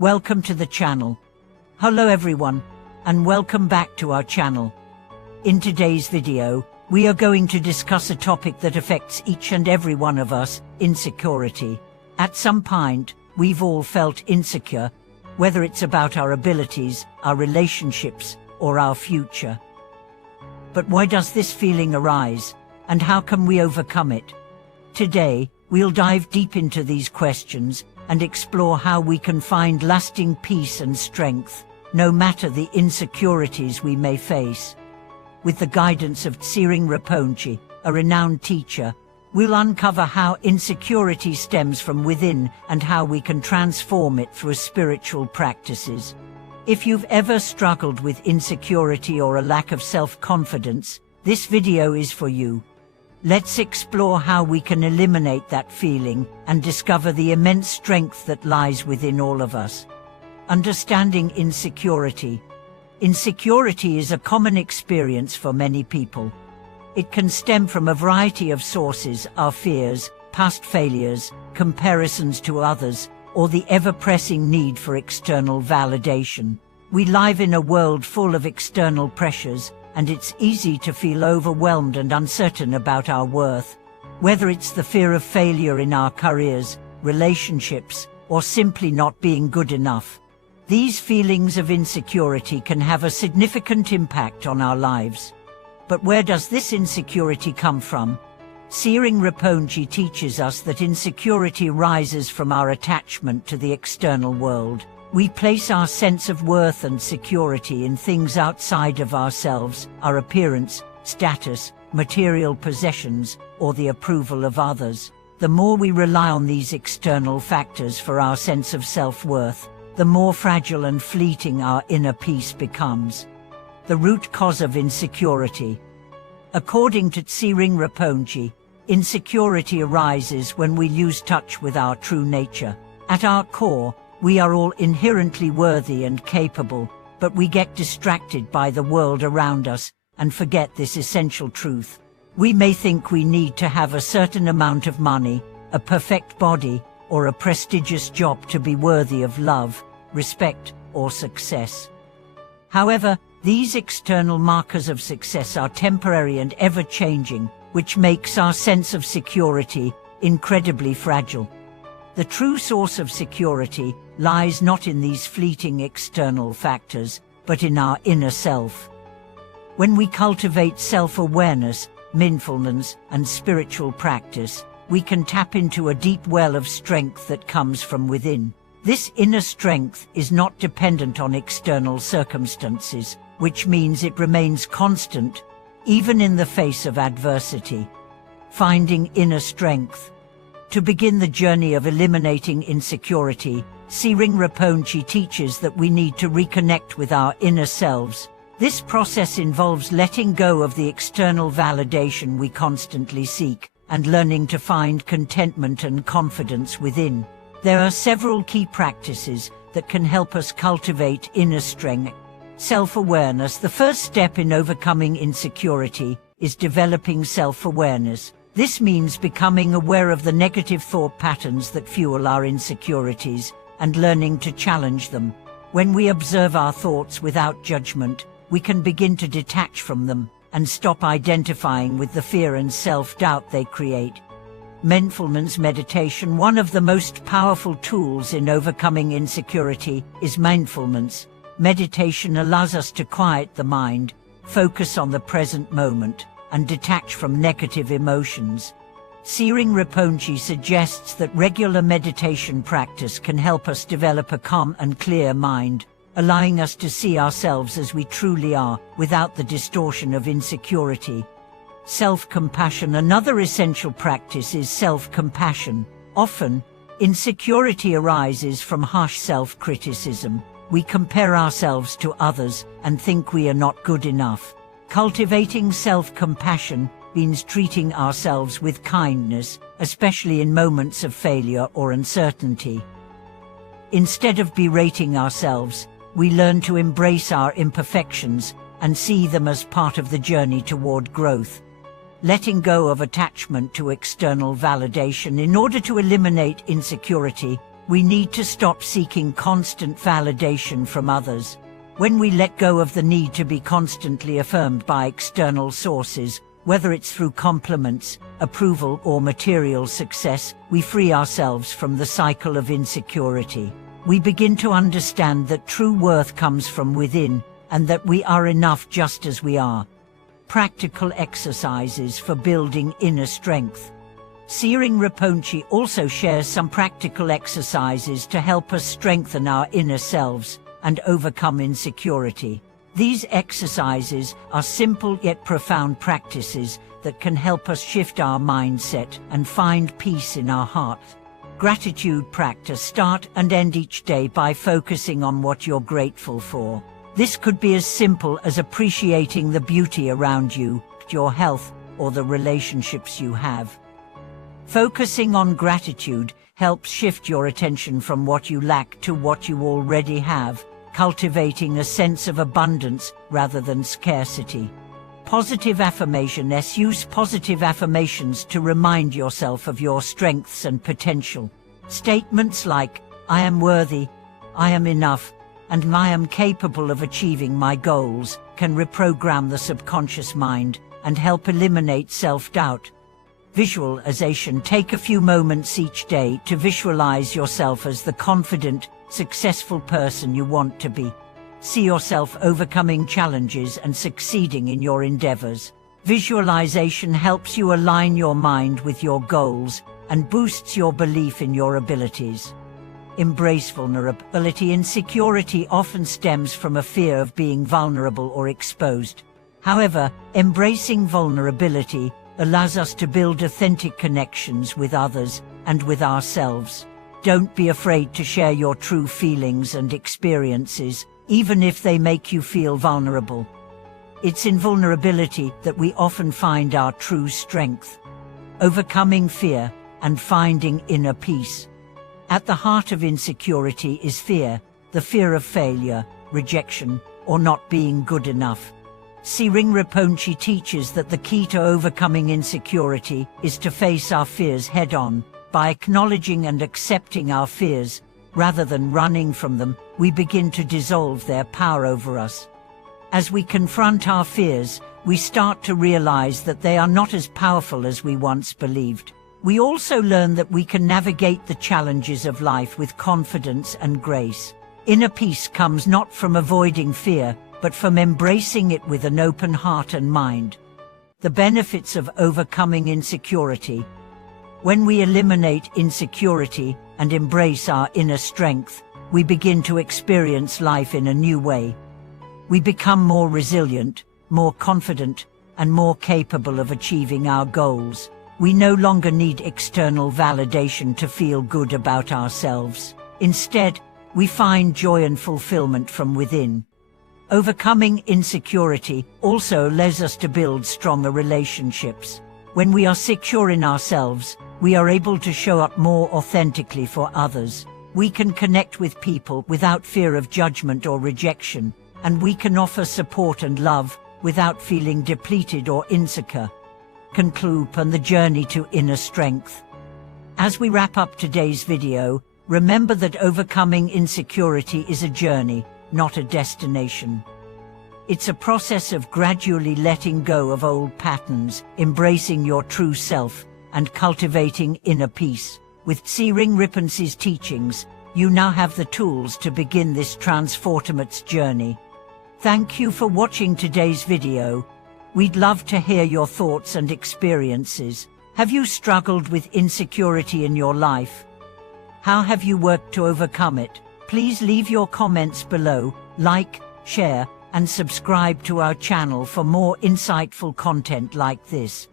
Welcome to the channel. Hello everyone, and welcome back to our channel. In today's video, we are going to discuss a topic that affects each and every one of us, insecurity. At some point, we've all felt insecure, whether it's about our abilities, our relationships, or our future. But why does this feeling arise, and how can we overcome it? Today, we'll dive deep into these questions and explore how we can find lasting peace and strength, no matter the insecurities we may face. With the guidance of Tsering Rinpoche, a renowned teacher, we'll uncover how insecurity stems from within and how we can transform it through spiritual practices. If you've ever struggled with insecurity or a lack of self-confidence, this video is for you. Let's explore how we can eliminate that feeling and discover the immense strength that lies within all of us. Understanding insecurity. Insecurity is a common experience for many people. It can stem from a variety of sources: our fears, past failures, comparisons to others, or the ever-pressing need for external validation. We live in a world full of external pressures, and it's easy to feel overwhelmed and uncertain about our worth. Whether it's the fear of failure in our careers, relationships, or simply not being good enough, these feelings of insecurity can have a significant impact on our lives. But where does this insecurity come from? Tsering Rinpoche teaches us that insecurity arises from our attachment to the external world. We place our sense of worth and security in things outside of ourselves: our appearance, status, material possessions, or the approval of others. The more we rely on these external factors for our sense of self-worth, the more fragile and fleeting our inner peace becomes. The root cause of insecurity. According to Tsering Rinpoche, insecurity arises when we lose touch with our true nature. At our core, we are all inherently worthy and capable, but we get distracted by the world around us and forget this essential truth. We may think we need to have a certain amount of money, a perfect body, or a prestigious job to be worthy of love, respect, or success. However, these external markers of success are temporary and ever-changing, which makes our sense of security incredibly fragile. The true source of security lies not in these fleeting external factors, but in our inner self. When we cultivate self-awareness, mindfulness, and spiritual practice, we can tap into a deep well of strength that comes from within. This inner strength is not dependent on external circumstances, which means it remains constant, even in the face of adversity. Finding inner strength. To begin the journey of eliminating insecurity, Tsering Rinpoche teaches that we need to reconnect with our inner selves. This process involves letting go of the external validation we constantly seek, and learning to find contentment and confidence within. There are several key practices that can help us cultivate inner strength. Self-awareness. The first step in overcoming insecurity is developing self-awareness. This means becoming aware of the negative thought patterns that fuel our insecurities and learning to challenge them. When we observe our thoughts without judgment, we can begin to detach from them and stop identifying with the fear and self-doubt they create. Mindfulness meditation. One of the most powerful tools in overcoming insecurity is mindfulness. Meditation allows us to quiet the mind, focus on the present moment, and detach from negative emotions. Tsering Rinpoche suggests that regular meditation practice can help us develop a calm and clear mind, allowing us to see ourselves as we truly are, without the distortion of insecurity. Self-compassion. Another essential practice is self-compassion. Often, insecurity arises from harsh self-criticism. We compare ourselves to others and think we are not good enough. Cultivating self-compassion means treating ourselves with kindness, especially in moments of failure or uncertainty. Instead of berating ourselves, we learn to embrace our imperfections and see them as part of the journey toward growth. Letting go of attachment to external validation. In order to eliminate insecurity, We need to stop seeking constant validation from others. When we let go of the need to be constantly affirmed by external sources, whether it's through compliments, approval, or material success, we free ourselves from the cycle of insecurity. We begin to understand that true worth comes from within, and that we are enough just as we are. Practical exercises for building inner strength. Tsering Rinpoche also shares some practical exercises to help us strengthen our inner selves and overcome insecurity. These exercises are simple yet profound practices that can help us shift our mindset and find peace in our heart. Gratitude practice. Start and end each day by focusing on what you're grateful for. This could be as simple as appreciating the beauty around you, your health, or the relationships you have. Focusing on gratitude helps shift your attention from what you lack to what you already have, cultivating a sense of abundance rather than scarcity. Positive affirmation. Use positive affirmations to remind yourself of your strengths and potential. Statements like, "I am worthy," "I am enough," and "I am capable of achieving my goals" can reprogram the subconscious mind and help eliminate self-doubt. Visualization. Take a few moments each day to visualize yourself as the confident, successful person you want to be. See yourself overcoming challenges and succeeding in your endeavors. Visualization helps you align your mind with your goals and boosts your belief in your abilities. Embrace vulnerability. Insecurity often stems from a fear of being vulnerable or exposed. However, embracing vulnerability allows us to build authentic connections with others and with ourselves. Don't be afraid to share your true feelings and experiences, even if they make you feel vulnerable. It's in vulnerability that we often find our true strength. Overcoming fear and finding inner peace. At the heart of insecurity is fear, the fear of failure, rejection, or not being good enough. Tsering Rinpoche teaches that the key to overcoming insecurity is to face our fears head-on. By acknowledging and accepting our fears, rather than running from them, we begin to dissolve their power over us. As we confront our fears, we start to realize that they are not as powerful as we once believed. We also learn that we can navigate the challenges of life with confidence and grace. Inner peace comes not from avoiding fear, but from embracing it with an open heart and mind. The benefits of overcoming insecurity. When we eliminate insecurity and embrace our inner strength, we begin to experience life in a new way. We become more resilient, more confident, and more capable of achieving our goals. We no longer need external validation to feel good about ourselves. Instead, we find joy and fulfillment from within. Overcoming insecurity also allows us to build stronger relationships. When we are secure in ourselves, we are able to show up more authentically for others. We can connect with people without fear of judgment or rejection, and we can offer support and love without feeling depleted or insecure. Conclude on the journey to inner strength. As we wrap up today's video, remember that overcoming insecurity is a journey, not a destination. It's a process of gradually letting go of old patterns, embracing your true self, and cultivating inner peace. With Tsering Rinpoche's teachings, you now have the tools to begin this transformative journey. Thank you for watching today's video. We'd love to hear your thoughts and experiences. Have you struggled with insecurity in your life? How have you worked to overcome it? Please leave your comments below, like, share, and subscribe to our channel for more insightful content like this.